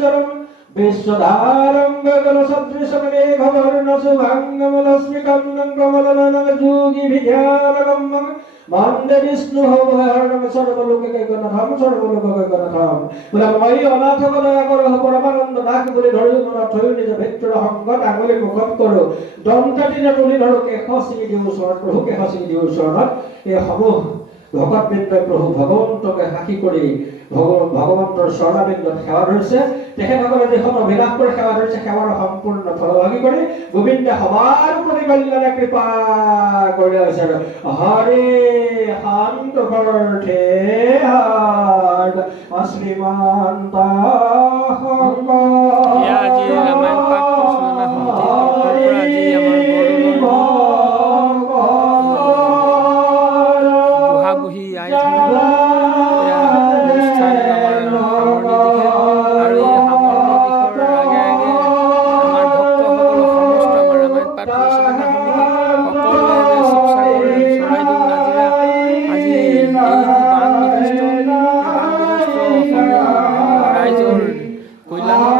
विश्वेश्वरं विश्वधारं गगनसदृशं मेघवर्णशुभाङ्गमलस्मिकं कमलननं जोगिभिध्यानकं मन्दे विष्णुभवहरणं सर्वलोकैकनाथं सर्वलोकैकनाथं बोला মই অনাথ দয়া করো পরমানন্দ ডাক বলে ধরি মনা থৈ নিজ ভিতর সংগত আঙুলি মুখত করো দন্তাটিনে তুলি ধরো কেশ চিঙি দিও ওচৰত প্ৰভু কেশ চিঙি দিও ওচৰত এই সমূহ ভকতবৃন্দ প্ৰভু ভগৱন্তকে সাক্ষী কৰি ভগৱন্তৰ চৰণাবিন্দত সেৱা ধৰিছে তেখেতসকলে যিখন অভিলাষ কৰি সেৱা ধৰিছে সেৱাৰ সম্পূৰ্ণ ফলভাগী কৰি গোবিন্দে সবাৰ উপৰি কল্যাণে কৃপা কৰি আছে হৰে শান্ত কৰ্ঠে হাত শ্ৰীমন্ত কল্যাণ